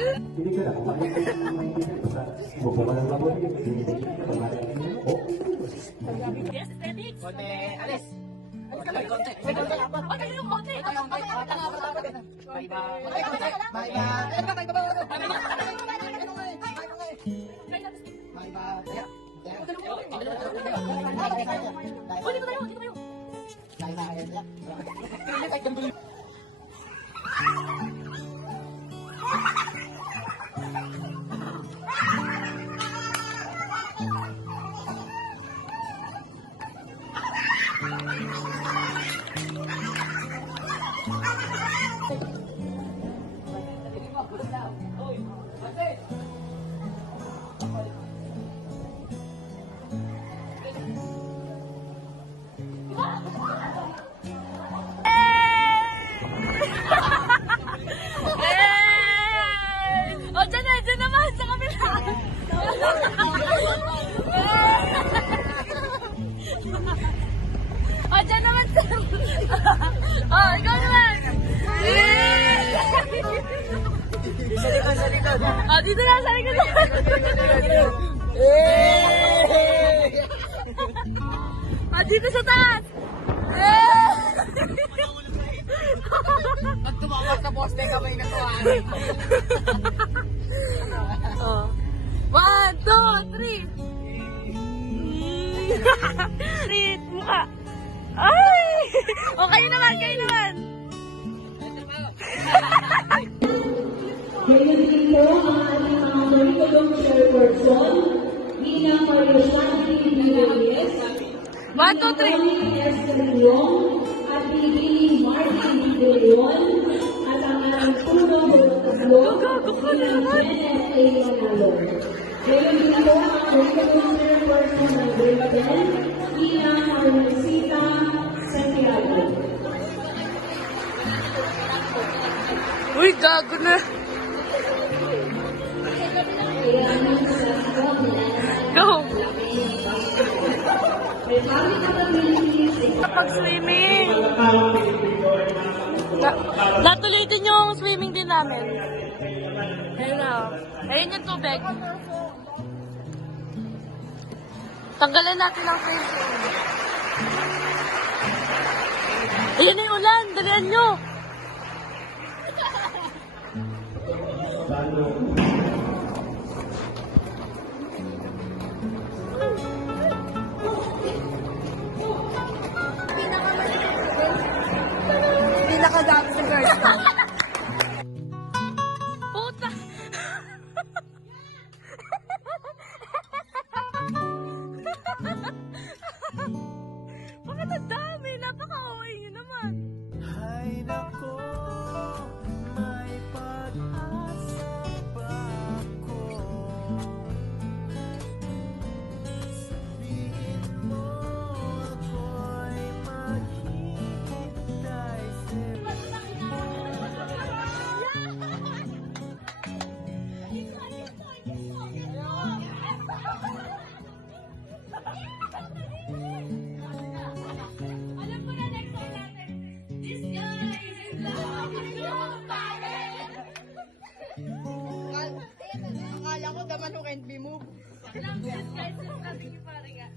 Hindi ka na, kumain ka na. Buko ka ng labon. Konti, alis. Konti, konti. Konti, konti. Bye-bye. O, dyan naman, sa kabila. O, dyan naman, sa... O, ikaw naman. Sa likod, sa likod. O, dito na, sa likod. O, dito sa taas. Pag tumawag sa poste ka may nakuha. Oh. 1, 2, 3. Treat mukha. Ay! O, kayo naman, kayo naman. Ngayon din po ang ating mga curriculum chairperson, Nina Mario-Santi Villarez, 1, 2, 3. S. Leong, at Billy Martin De Leon, at ang ating punong tatlo, Nina Janet A. Manalo. Ngayon din po ang curriculum chairperson ng grade 10, Nina Carmencita Santiago. Uy, gago na. Go! Kapag swimming. Natuloy din yung swimming din namin. Ayun na. Ayun yung tubig. Tanggalan natin ang swimming. Ayun na yung ulan. Dalian nyo. Pinakadami sa girls ko. Puta! Bakit ang dami? Napaka-away nyo naman. Ay nako, may pag-asa ba ako? Sabihin mo ako'y maghihintay sa'yo. Alam ko na next song natin. This guy is in love with your parents. Akala ko daman who can't be moved. Alam, this guy is in love with your parents.